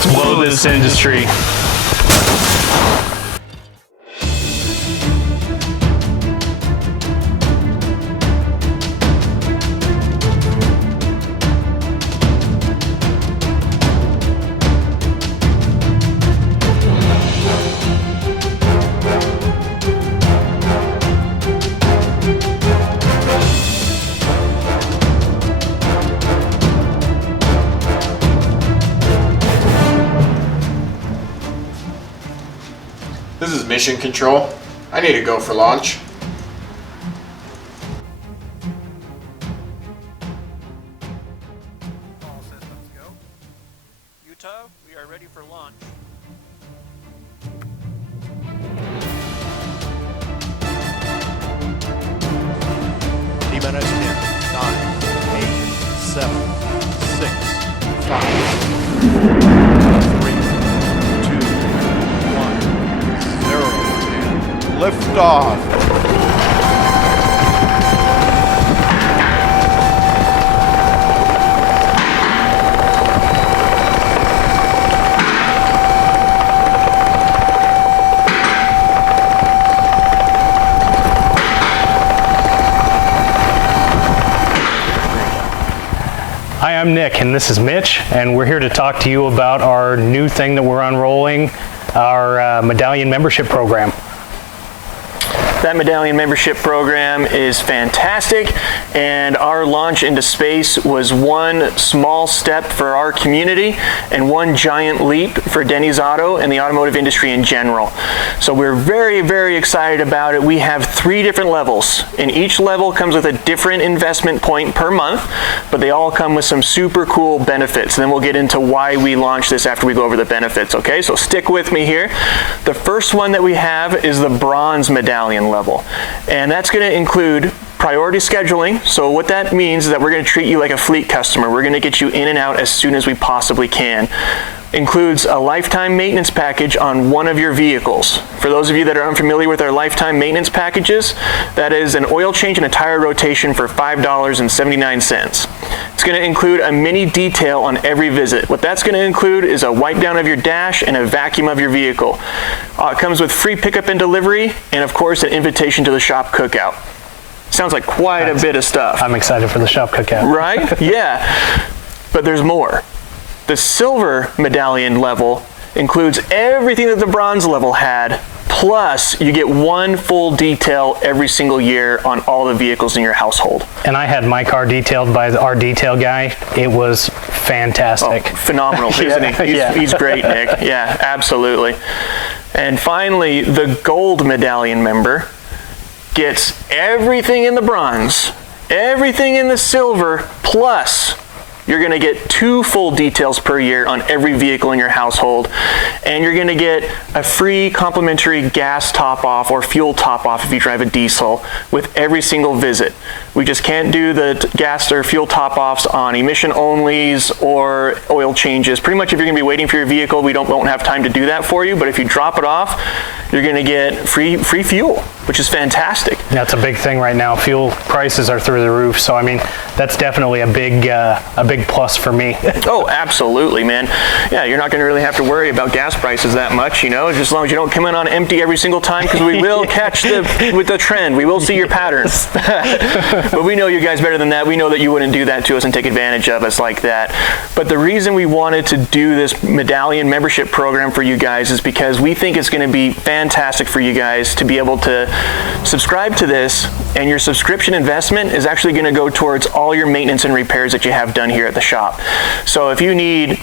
Let's blow this industry. This is Mission Control. I need to go for launch. All systems go. Utah, we are ready for launch. D-minus 10, 9, 8, 7, 6, 5, 3, 2, 1, 0, and liftoff. Hi, I'm Nick, and this is Mitch, and we're here to talk to you about our new thing that we're unrolling, our Medallion membership program. That Medallion membership program is fantastic, and our launch into space was one small step for our community and one giant leap for Denny's Auto and the automotive industry in general. So we're very, very excited about it. We have 3 different levels, and each level comes with a different investment point per month, but they all come with some super cool benefits. And then we'll get into why we launched this after we go over the benefits, okay? So stick with me here. The first one that we have is the Bronze Medallion level, and that's going to include priority scheduling. So what that means is that we're going to treat you like a fleet customer. We're going to get you in and out as soon as we possibly can. Includes a lifetime maintenance package on one of your vehicles. For those of you that are unfamiliar with our lifetime maintenance packages, that is an oil change and a tire rotation for $5.79. It's going to include a mini detail on every visit. What that's going to include is a wipe down of your dash and a vacuum of your vehicle. It comes with free pickup and delivery, and of course an invitation to the shop cookout. Sounds like quite a bit of stuff. I'm excited for the shop cookout. Right? Yeah. But there's more. The Silver Medallion level includes everything that the Bronze level had, plus you get one full detail every single year on all the vehicles in your household. And I had my car detailed by our detail guy. It was fantastic. Oh, phenomenal, isn't he? He's great, Nick. Yeah, absolutely. And finally, the Gold Medallion member gets everything in the Bronze, everything in the Silver, plus you're going to get 2 full details per year on every vehicle in your household, and you're going to get a free complimentary gas top-off or fuel top-off if you drive a diesel with every single visit. We just can't do the gas or fuel top-offs on emission onlys or oil changes. Pretty much if you're going to be waiting for your vehicle, we won't have time to do that for you, but if you drop it off, you're going to get free fuel, which is fantastic. That's a big thing right now. Fuel prices are through the roof, so I mean, that's definitely a big plus for me. Oh, absolutely, man. Yeah, you're not going to really have to worry about gas prices that much, you know, just as long as you don't come in on empty every single time, because we will catch with the trend. We will see your patterns. But we know you guys better than that. We know that you wouldn't do that to us and take advantage of us like that. But the reason we wanted to do this Medallion membership program for you guys is because we think it's going to be fantastic for you guys to be able to subscribe to this, and your subscription investment is actually going to go towards all your maintenance and repairs that you have done here at the shop. So if you need,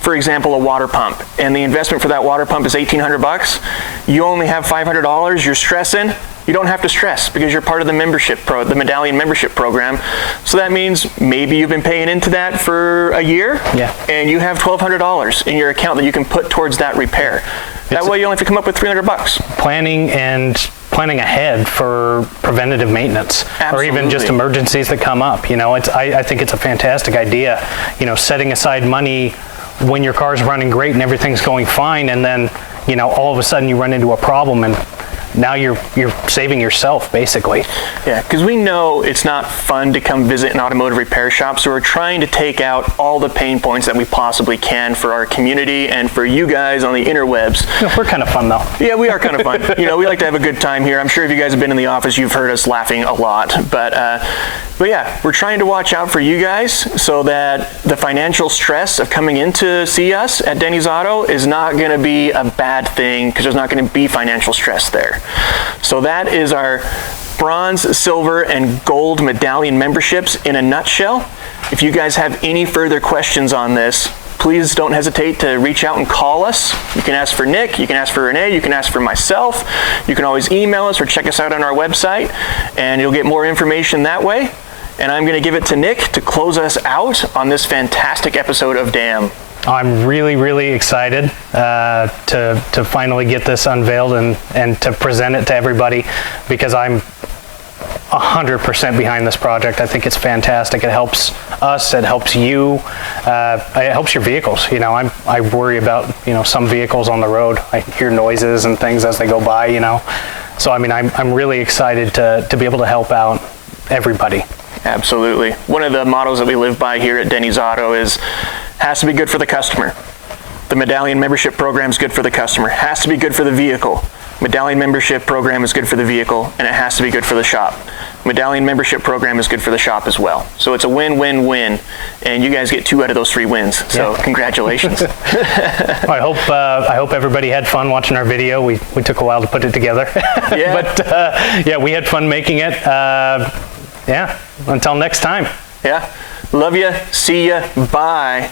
for example, a water pump, and the investment for that water pump is $1,800, you only have $500, you're stressing, you don't have to stress because you're part of the the Medallion membership program. So that means maybe you've been paying into that for a year, and you have $1,200 in your account that you can put towards that repair. That way you only have to come up with $300. Planning ahead for preventative maintenance. Absolutely. Or even just emergencies that come up. You know, I think it's a fantastic idea, you know, setting aside money when your car's running great and everything's going fine, and then, you know, all of a sudden you run into a problem, and now you're saving yourself basically. Yeah, because we know it's not fun to come visit an automotive repair shop, so we're trying to take out all the pain points that we possibly can for our community and for you guys on the interwebs. We're kind of fun though. Yeah, we are kind of fun. You know, we like to have a good time here. I'm sure if you guys have been in the office, you've heard us laughing a lot. But yeah, we're trying to watch out for you guys so that the financial stress of coming in to see us at Denny's Auto is not going to be a bad thing, because there's not going to be financial stress there. So that is our bronze, silver, and gold medallion memberships in a nutshell. If you guys have any further questions on this, please don't hesitate to reach out and call us. You can ask for Nick, you can ask for Renee, you can ask for myself. You can always email us or check us out on our website, and you'll get more information that way. And I'm going to give it to Nick to close us out on this fantastic episode of DAM. I'm really, really excited to finally get this unveiled and to present it to everybody, because I'm 100% behind this project. I think it's fantastic. It helps us, it helps you, it helps your vehicles. You know, I worry about, you know, some vehicles on the road. I hear noises and things as they go by, you know. So, I mean, I'm really excited to be able to help out everybody. Absolutely. One of the mottos that we live by here at Denny's Auto is, has to be good for the customer. The medallion membership program is good for the customer. Has to be good for the vehicle. Medallion membership program is good for the vehicle, and it has to be good for the shop. Medallion membership program is good for the shop as well. So it's a win-win-win, and you guys get 2 out of those 3 wins. So yeah. Congratulations. I hope everybody had fun watching our video. We took a while to put it together. Yeah. But yeah, we had fun making it. Yeah, until next time. Yeah. Love ya. See ya. Bye.